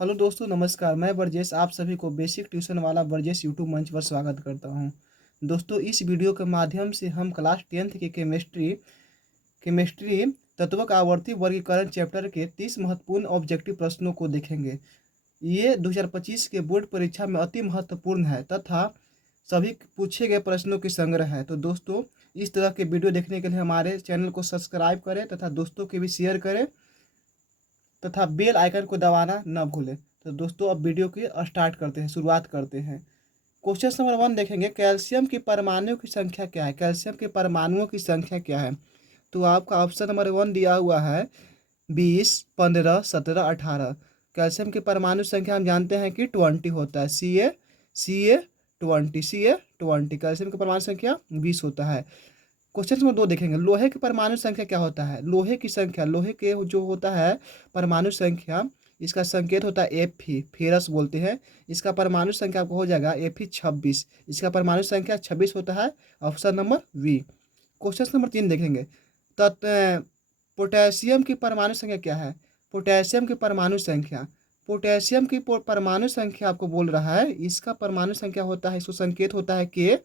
Hello दोस्तों, नमस्कार। मैं ब्रजेश आप सभी को बेसिक ट्यूशन वाला ब्रजेश यूट्यूब मंच पर स्वागत करता हूं। दोस्तों, इस वीडियो के माध्यम से हम क्लास 10th के केमिस्ट्री केमिस्ट्री तत्व का आवर्ती वर्गीकरण चैप्टर के 30 महत्वपूर्ण ऑब्जेक्टिव प्रश्नों को देखेंगे। ये 2025 के बोर्ड परीक्षा में अति महत्वपूर्ण है तथा सभी पूछे गए प्रश्नों की संग्रह है। तो दोस्तों, इस तरह के वीडियो देखने के लिए हमारे चैनल को सब्सक्राइब करें तथा दोस्तों के भी शेयर करें तथा बेल आइकन को दबाना न भूलें। तो दोस्तों, अब वीडियो की स्टार्ट करते हैं, शुरुआत करते हैं। क्वेश्चन नंबर 1 देखेंगे, कैल्शियम की परमाणुओं की संख्या क्या है। कैल्शियम के परमाणुओं की संख्या क्या है। तो आपका ऑप्शन नंबर 1 दिया हुआ है 20, 15, 17, 18। कैल्शियम की परमाणु संख्या हम जानते हैं कि 20 होता है। सी ए 20 कैल्शियम की परमाणु संख्या 20 होता है। क्वेश्चन नंबर 2 देखेंगे, लोहे की परमाणु संख्या क्या होता है। लोहे की संख्या, लोहे के जो होता है परमाणु संख्या, इसका संकेत होता है Fe, फेरस बोलते हैं। इसका परमाणु संख्या आपको हो जाएगा Fe 26। इसका परमाणु संख्या 26 होता है। Option number B. Question number 3 देखेंगे, तत् पोटेशियम की परमाणु संख्या क्या है। पोटेशियम की परमाणु संख्या, पोटेशियम की परमाणु संख्या आपको बोल रहा है, इसका परमाणु संख्या होता है, इसको संकेत होता है के,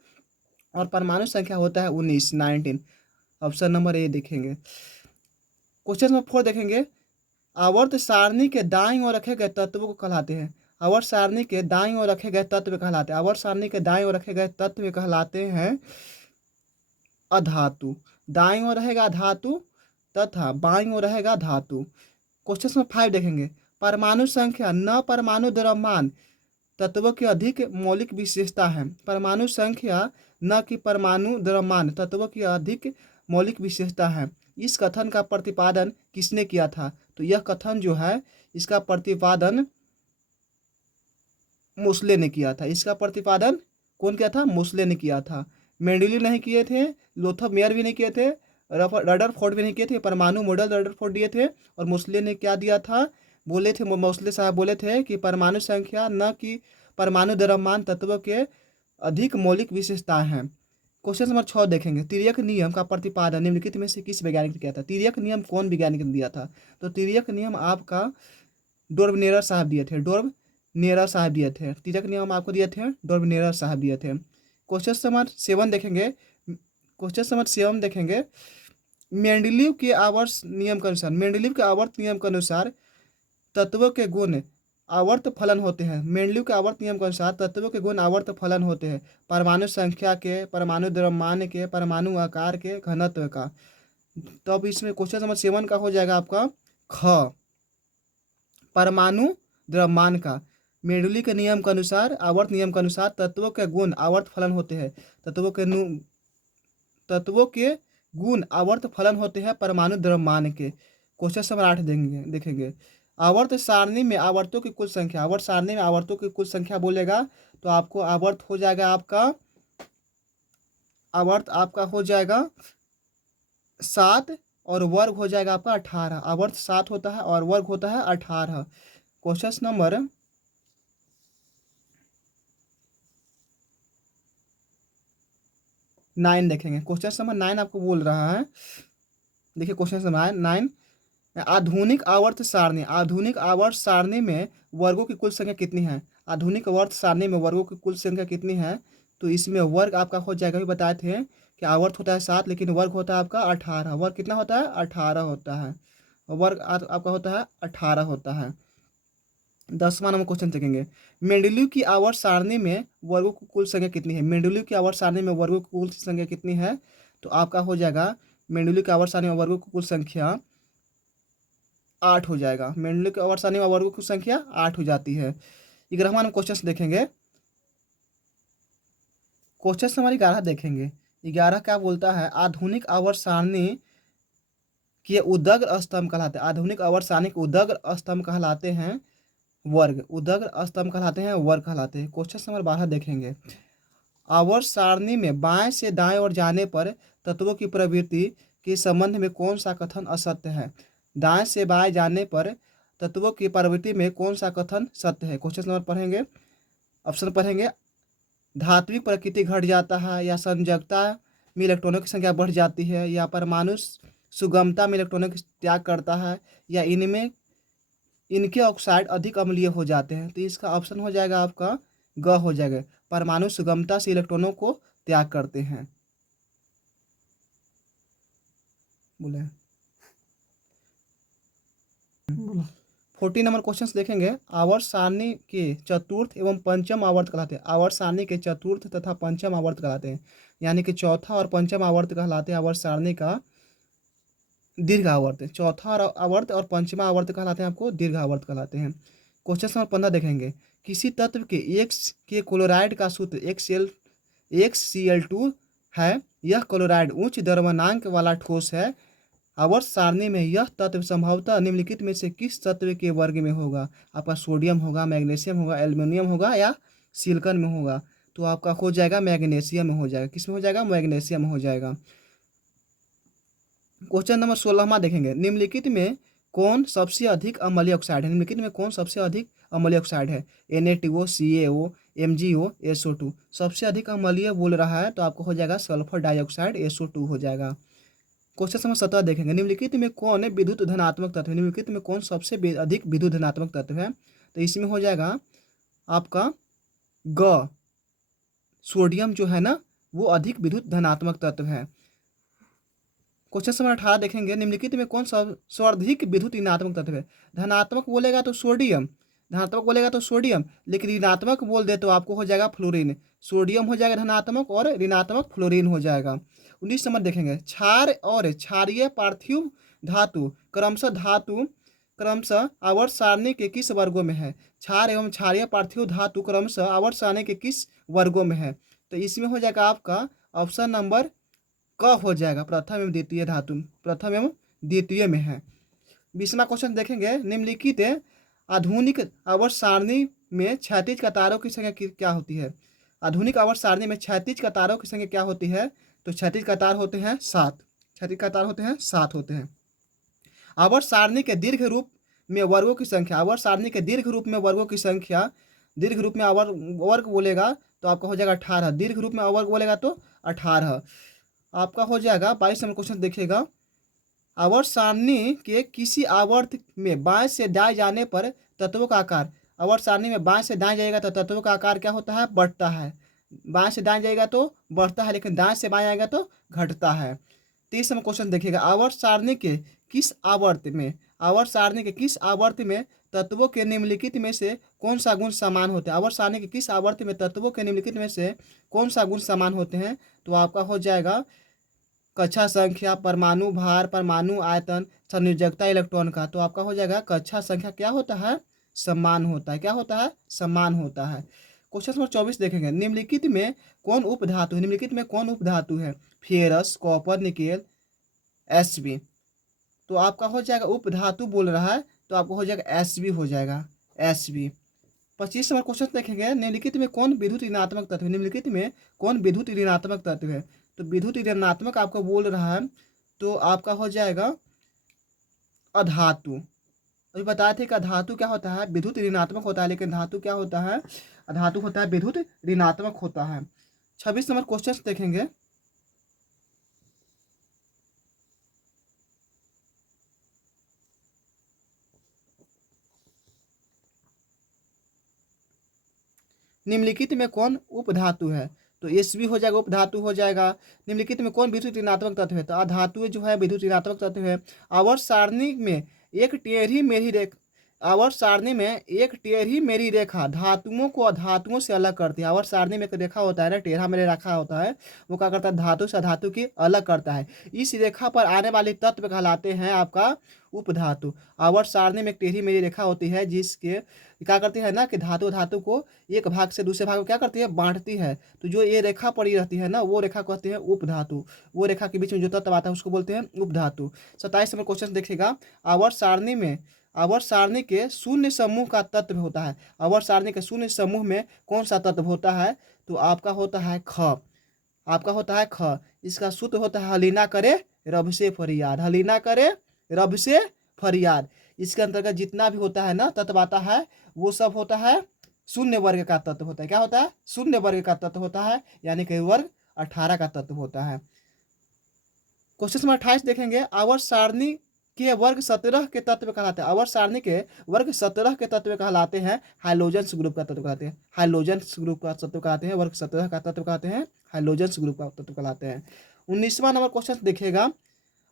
और परमाणु संख्या होता है 19। ऑप्शन नंबर ए देखेंगे। क्वेश्चन नंबर 4 देखेंगे, आवर्त सारणी के दाईं ओर रखे गए तत्व को कहलाते हैं। आवर्त सारणी के दाईं ओर रखे गए तत्व कहलाते हैं। आवर्त सारणी के दाईं ओर रखे गए तत्व कहलाते हैं अधातु। दाईं ओर रहेगा धातु तथा बाईं ओर रहेगा धातु। क्वेश्चन नंबर 5 देखेंगे, परमाणु संख्या न परमाणु द्रव्यमान तत्वों की अधिक मौलिक विशेषता है। परमाणु संख्या न कि परमाणु द्रव्यमान तत्वों की अधिक मौलिक विशेषता है। इस कथन का प्रतिपादन किसने किया था। तो यह कथन जो है, इसका प्रतिपादन मोस्ले ने किया था। इसका प्रतिपादन कौन किया था। मोस्ले ने किया था। मेंडेलीव नहीं किए थे, लोथर मेयर भी नहीं किए थे, रदरफोर्ड भी नहीं किए थे। परमाणु मॉडल रदरफोर्ड दिए थे और मोस्ले ने क्या दिया था, बोले थे, मोस्ले साहब बोले थे कि परमाणु संख्या न कि परमाणु द्रव्यमान तत्वों के अधिक मौलिक विशेषताएं हैं। क्वेश्चन नंबर 6 देखेंगे, तिर्यक नियम का प्रतिपादन निम्नलिखित में से किस वैज्ञानिक ने किया था। तिर्यक नियम कौन वैज्ञानिक ने दिया था। तो तिर्यक नियम आपका डोर्बनेयर साहब दिए थे। डोर्बनेयर साहब दिए थे। तिर्यक नियम आपको दिए थे, डोर्बनेयर साहब दिए थे। क्वेश्चन नंबर 7 देखेंगे। क्वेश्चन नंबर 7 देखेंगे, मेंडलीव के आवर्त नियम के अनुसार, मेंडलीव के आवर्त नियम के अनुसार तत्वों के गुण आवर्त फलन होते हैं। मेंडलीव के आवर्त नियम के अनुसार तत्वों के गुण आवर्त फलन होते हैं, परमाणु संख्या के, परमाणु द्रव्यमान के, परमाणु आकार के, घनत्व का। तो अब इसमें क्वेश्चन नंबर 7 का हो जाएगा आपका ख, परमाणु द्रव्यमान का। मेंडली के नियम के अनुसार, आवर्त नियम के अनुसार तत्वों के गुण आवर्त फलन होते हैं। तत्वों के गुण आवर्त फलन होते हैं परमाणु द्रव्यमान के। क्वेश्चन नंबर 8 देखेंगे, आवर्त सारणी में आवर्तों की कुल संख्या। आवर्त सारणी में आवर्तों की कुल संख्या बोलेगा तो आपको आवर्त हो जाएगा आपका, आवर्त आपका हो जाएगा 7 और वर्ग हो जाएगा आपका 18। आवर्त 7 होता है और वर्ग होता है 18। क्वेश्चन नंबर 9 देखेंगे। क्वेश्चन नंबर 9 आपको बोल रहा है, देखिए क्वेश्चन नंबर 9, आधुनिक आवर्त सारणी, आधुनिक आवर्त सारणी में वर्गों की कुल संख्या कितनी है। आधुनिक आवर्त सारणी में वर्गों की कुल संख्या कितनी है। तो इसमें वर्ग आपका हो जाएगा, भी बताए थे कि आवर्त होता है 7 लेकिन वर्ग होता है आपका 18। वर्ग कितना होता है, 18 होता है। वर्ग आपका होता है 18 होता है। 10वां नंबर क्वेश्चन देखेंगे, मेंडलीव की आवर्त सारणी में वर्गों की कुल संख्या कितनी है। मेंडलीव की आवर्त सारणी में वर्गों की कुल संख्या कितनी है। तो आपका हो जाएगा, मेंडलीव की आवर्त सारणी में वर्गों की कुल संख्या 8 हो जाएगा। मेंडलीव की आवर्त सारणी में वर्गों की संख्या 8 हो जाती है। 11वां नंबर क्वेश्चन देखेंगे। क्वेश्चन नंबर 11 देखेंगे। 11 क्या बोलता है, आधुनिक आवर्त सारणी के उदग्र स्तंभ कहलाते हैं। आधुनिक आवर्त सारणी के उदग्र स्तंभ कहलाते हैं वर्ग। उदग्र स्तंभ कहलाते हैं वर्ग कहलाते हैं। क्वेश्चन नंबर 12 देखेंगे, आवर्त सारणी में बाएं से दाएं ओर जाने पर तत्वों की प्रवृत्ति के संबंध में कौन सा कथन असत्य है। दाएं से बाएं जाने पर तत्वों की प्रवृत्ति में कौन सा कथन सत्य है। क्वेश्चन नंबर पढ़ेंगे, ऑप्शन पढ़ेंगे, धात्विक प्रकृति घट जाता है, या संयोजकता में इलेक्ट्रॉनों की संख्या बढ़ जाती है, या परमाणु सुगमता में इलेक्ट्रॉनों की त्याग करता है, या इनमें इनके ऑक्साइड अधिक अम्लीय हो जाते हैं। तो इसका ऑप्शन हो जाएगा आपका ग हो जाएगा। परमाणु सुगमता से इलेक्ट्रॉनों को त्याग करते हैं। बोले 40 नंबर क्वेश्चन देखेंगे। आवर्त सारणी के चतुर्थ एवं पंचम आवर्त कहलाते हैं। आवर्त सारणी के चतुर्थ तथा पंचम आवर्त कहलाते हैं, यानी कि चौथा और पंचम आवर्त कहलाते हैं आवर्त सारणी का दीर्घ आवर्त। चौथा आवर्त और पंचमा आवर्त कहलाते हैं आपको दीर्घ आवर्त कहलाते हैं। क्वेश्चन नंबर 15 देखेंगे। किसी तत्व के एक्स के क्लोराइड का सूत्र XCl2 है। यह क्लोराइड उच्च द्रव्यमानांक वाला ठोस है। आवर्त सारणी में यह तत्व संभवतः निम्नलिखित में से किस तत्व के वर्ग में होगा? आपका सोडियम होगा, मैग्नीशियम होगा, एल्युमिनियम होगा या सिलिकॉन में होगा? तो आपका हो जाएगा मैग्नीशियम में हो जाएगा। किस में हो जाएगा? मैग्नीशियम में हो जाएगा। क्वेश्चन नंबर 16वां देखेंगे। निम्नलिखित में कौन सबसे अधिक अम्लीय ऑक्साइड है? निम्नलिखित में कौन सबसे अधिक अम्लीय ऑक्साइड है? Na2O, CaO, MgO, SO2। सबसे अधिक अम्लीय बोल रहा है तो आपको हो जाएगा सल्फर डाइऑक्साइड, SO2 हो जाएगा। क्वेश्चन नंबर 17 देखेंगे। निम्नलिखित में कौन विद्युत धनात्मक तत्व है? निम्नलिखित में कौन सबसे अधिक विद्युत धनात्मक तत्व है? तो इसमें हो जाएगा आपका ग, सोडियम जो है ना वो अधिक विद्युत धनात्मक तत्व है। क्वेश्चन नंबर 18 देखेंगे। निम्नलिखित में कौन सा सर्वाधिक विद्युत ऋणात्मक तत्व है? धनात्मक बोलेगा तो सोडियम, धनात्मक बोलेगा तो सोडियम, लेकिन ऋणात्मक बोल दे तो आपको हो जाएगा फ्लोरीन। सोडियम हो जाएगा धनात्मक और ऋणात्मक फ्लोरीन हो जाएगा। 19 नंबर देखेंगे। क्षार और क्षारीय पार्थिव क्रमशः आवर्त सारणी के किस वर्गों में है? क्षार एवं क्षारीय पार्थिव धातु क्रमशः आवर्त सारणी के किस वर्गों में है? तो इसमें हो जाएगा आपका ऑप्शन नंबर क हो जाएगा। प्रथम एवं द्वितीय धातु, प्रथम एवं द्वितीय में है। 20वां क्वेश्चन देखेंगे। निम्नलिखित आधुनिक आवर्त सारणी में क्षैतिज कतारों की संख्या क्या होती है? आधुनिक आवर्त सारणी में क्षैतिज कतारों की संख्या क्या होती है? तो क्षैतिज कतार होते हैं 7। क्षैतिज कतार होते हैं 7 होते हैं। आवर्त सारणी के दीर्घ रूप में वर्गों की संख्या, आवर्त सारणी के दीर्घ रूप में वर्गों की संख्या, दीर्घ रूप में वर्ग बोलेगा तो आपका हो जाएगा 18। दीर्घ रूप में वर्ग बोलेगा तो 18 आपका हो जाएगा। 22 नंबर क्वेश्चन देखिएगा। आवर्त सारणी के किसी आवर्त में बाएं से दाएं जाने पर तत्वों का आकार, आवर्त सारणी में बाएं से दाएं जाएगा तो तत्वों का आकार क्या होता है? बढ़ता है। बाएं से दाएं जाएगा तो बढ़ता है, लेकिन दाएं से बाएं आएगा तो घटता है। 30 नंबर क्वेश्चन देखिएगा। आवर्त सारणी के किस आवर्त में, आवर्त सारणी के किस आवर्त में तत्वों के निम्नलिखित में से कौन सा गुण समान होते हैं? आवर्त सारणी के किस आवर्त में तत्वों के निम्नलिखित में से कौन सा गुण समान होते हैं? तो आपका हो जाएगा कक्षा संख्या, परमाणु भार, परमाणु आयतन, संयोजकता इलेक्ट्रॉन का। तो आपका हो जाएगा कक्षा संख्या क्या होता है? समान होता है। क्या होता है? समान होता है। क्वेश्चन नंबर 24 देखेंगे। निम्नलिखित में कौन उपधातु है? निम्नलिखित में कौन उपधातु है? Ferrous, copper, nickel, Sb। तो आपका हो जाएगा उपधातु बोल रहा है तो आपको हो जाएगा Sb हो जाएगा, Sb। 25 नंबर क्वेश्चन देखेंगे। निम्नलिखित में कौन विद्युत ऋणात्मक तत्व है? निम्नलिखित में कौन विद्युत ऋणात्मक तत्व है? तो विद्युत ऋणात्मक आपको बोल रहा है तो आपका हो जाएगा अधातु। अभी बताए थे कि धातु क्या होता है? विद्युत ऋणात्मक होता है, लेकिन धातु क्या होता है? धातु होता है विद्युत ऋणात्मक होता है। 26 नंबर क्वेश्चन देखेंगे। निम्नलिखित में कौन उपधातु है? तो Sb हो जाएगा, उपधातु हो जाएगा। निम्नलिखित में कौन विद्युत ऋणात्मक तत्व है? तो अधातु जो है विद्युत ऋणात्मक तत्व है। आवर्त सारणी में एक टेढ़ी मेढ़ी रेखा, आवर्त सारणी में एक टेढ़ी मेढ़ी रेखा धातुओं को अधातुओं से अलग करती है। आवर्त सारणी में एक रेखा होता है ना, टेढ़ा मेढ़ा रेखा होता है, वो क्या करता है? धातु से धातु की अलग करता है। इस रेखा पर आने वाले तत्व कहलाते हैं आपका उपधातु। आवर्त सारणी में एक टेढ़ी मेढ़ी रेखा होती है जिसके क्या करती है ना कि धातु धातु को एक भाग से दूसरे भाग में क्या करती है? बांटती है। तो जो ये रेखा पड़ी रहती है ना वो रेखा कहते हैं उपधातु। वो रेखा के बीच में जो तत्व आता है उसको बोलते हैं उपधातु। 27 नंबर क्वेश्चन देखिएगा। आवर्त सारणी में, आवर्त सारणी के शून्य समूह का तत्व होता है। आवर्त सारणी के शून्य समूह में कौन सा तत्व होता है? तो आपका होता है ख। आपका होता है ख। इसका सूत्र होता है हलीना करे रब से फरियाद, हलीना करे रब से फरियाद। इसके अंतर्गत जितना भी होता है ना तत्व आता है वो सब होता है शून्य वर्ग का तत्व होता है। क्या होता है? शून्य वर्ग का तत्व होता है, यानी कि वर्ग 18 का तत्व होता है। क्वेश्चन नंबर 28 देखेंगे। आवर्त सारणी के वर्ग 17 के तत्व कहलाते हैं। आवर्त सारणी के वर्ग 17 के तत्व कहलाते हैं, हाइलोजेंस ग्रुप का तत्व कहलाते हैं। हाइलोजेंस ग्रुप का तत्व कहलाते हैं, वर्ग 17 का तत्व कहलाते हैं, हाइलोजेंस ग्रुप का तत्व कहलाते हैं। 19वां नंबर क्वेश्चन देखिएगा,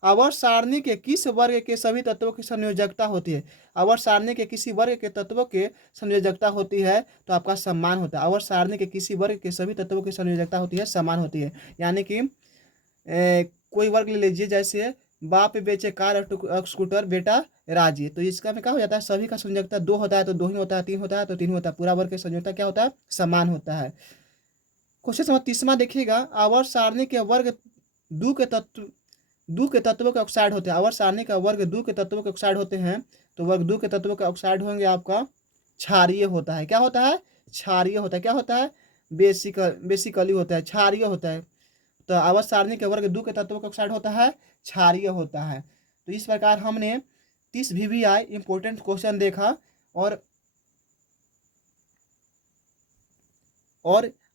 आवर्त सारणी के किस वर्ग के सभी तत्वों की संयोजकता होती है। आवर्त सारणी के किसी वर्ग के तत्वों के संयोजकता होती है तो आपका समान होता है। आवर्त सारणी के किसी वर्ग के सभी तत्वों की संयोजकता होती है, समान होती है। यानी कि कोई वर्ग ले लीजिए, जैसे बाप बेचे कार स्कूटर, बेटा राजी, तो इसका में क्या हो जाता है, सभी का संयोजकता 2 होता है तो 2 ही होता है, 3 होता है तो 3 होता है, पूरा वर्ग का संयोजकता क्या होता है, समान होता है। क्वेश्चन नंबर 30वां देखिएगा, आवर्त सारणी के वर्ग दो के तत्व दो के तत्वों के ऑक्साइड होते हैं। आवर्त सारणी का वर्ग दो के तत्वों के ऑक्साइड होते हैं, तो वर्ग दो के तत्वों के ऑक्साइड होंगे आपका क्षारीय होता है। क्या होता है, क्षारीय होता है। क्या होता है, बेसिकली होता है, क्षारीय होता है। तो आवर्त सारणी के वर्ग दो के तत्वों का ऑक्साइड होता है, क्षारीय होता है। तो इस प्रकार हमने 30 VVI इंपॉर्टेंट क्वेश्चन देखा, और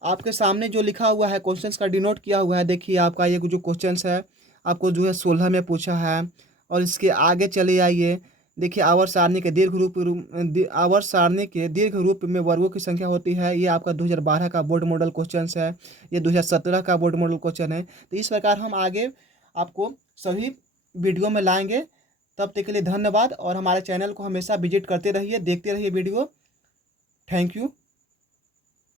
आपके सामने जो लिखा हुआ है क्वेश्चंस का डिनोट किया हुआ है, देखिए आपका ये जो क्वेश्चंस है आपको जो है 16 में पूछा है। और इसके आगे चले आइए, देखिए आवर्त सारणी के आवर्त सारणी के दीर्घ रूप में वर्गों की संख्या होती है। ये आपका 2012 का बोर्ड मॉडल क्वेश्चंस है, ये 2017 का बोर्ड मॉडल क्वेश्चन है। तो इस प्रकार हम आगे आपको सभी वीडियो में लाएंगे। तब तक के लिए धन्यवाद, और हमारे चैनल को हमेशा विजिट करते रहिए, देखते रहिए वीडियो। Thank you.